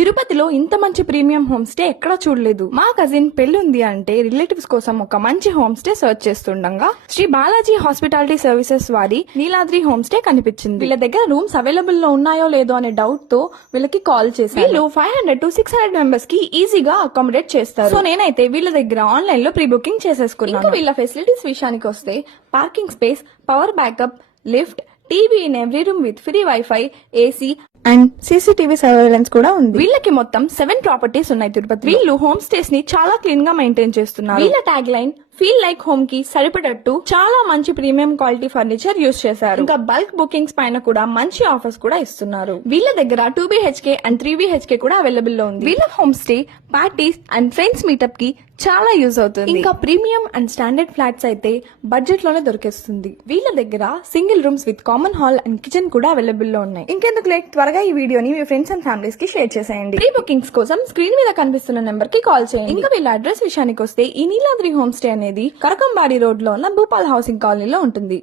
తిరుపతిలో ఇంత మంచి ప్రీమియం హోమ్ స్టే ఎక్కడా చూడలేదు. మా కజిన్ పెళ్లి ఉంది అంటే రిలేటివ్స్ కోసం ఒక మంచి హోమ్ స్టే సర్చ్ చేస్తుండగా శ్రీ బాలాజీ హాస్పిటాలిటీ సర్వీసెస్ వారి నీలాద్రి హోమ్ స్టే కనిపించింది. వీళ్ళ దగ్గర రూమ్స్ అవైలబుల్ లో ఉన్నాయో లేదో అనే డౌట్ తో వీళ్ళకి కాల్ చేసి వీళ్ళు 500 to 600 మెంబర్స్ కి ఈజీగా అకామిడేట్ చేస్తారు. సో నేనైతే వీళ్ళ దగ్గర ఆన్లైన్ లో ప్రీ బుకింగ్ చేసేసుకున్నాను. ఇంకా వీళ్ళ ఫెసిలిటీస్ విషయానికి వస్తే parking space, power backup, lift, TV in every room with free wifi, AC and CCTV surveillance కూడా ఉంది. వీళ్ళకి మొత్తం 7 ప్రాపర్టీస్ ఉన్నాయి తిరుపతి. వీళ్ళు హోమ్ స్టేస్ ని చాలా క్లీన్ గా మెయింటైన్ చేస్తున్నారు. వీళ్ళ tag line feel like home కి సరిపడట్టు చాలా మంచి ప్రీమియం క్వాలిటీ ఫర్నిచర్ యూస్ చేశారు. ఇంకా బల్క్ బుకింగ్స్ పైన కూడా మంచి ఆఫర్స్ కూడా ఇస్తున్నారు. వీళ్ళ దగ్గర 2 BHK అండ్ 3 BHK కూడా అవైలబుల్ లో ఉంది. వీళ్ళ home stay parties and friends meetup కి చాలా యూజ్ అవుతుంది. ఇంకా ప్రీమియం అండ్ స్టాండర్డ్ ఫ్లాట్స్ అయితే బడ్జెట్ లోనే దొరికేస్తుంది. వీళ్ళ దగ్గర single rooms with common hall and kitchen కూడా అవైలబుల్ లో ఉన్నాయి. ఇంకెందుకు లేట్, త్వరగా ఈ వీడియోని మీ ఫ్రెండ్స్ అండ్ ఫ్యామిలీస్ కి షేర్ చేసేయండి. ప్రీ బుకింగ్స్ కోసం స్క్రీన్ మీద కనిపిస్తున్న నెంబర్ కి కాల్ చేయండి. ఇంకా వీళ్ళ అడ్రస్ విషయానికి వస్తే ఈ నీలాద్రి హోమ్ స్టే అనేది కరకంబాడి రోడ్ లో ఉన్న భూపాల్ హౌసింగ్ కాలనీలో ఉంటుంది.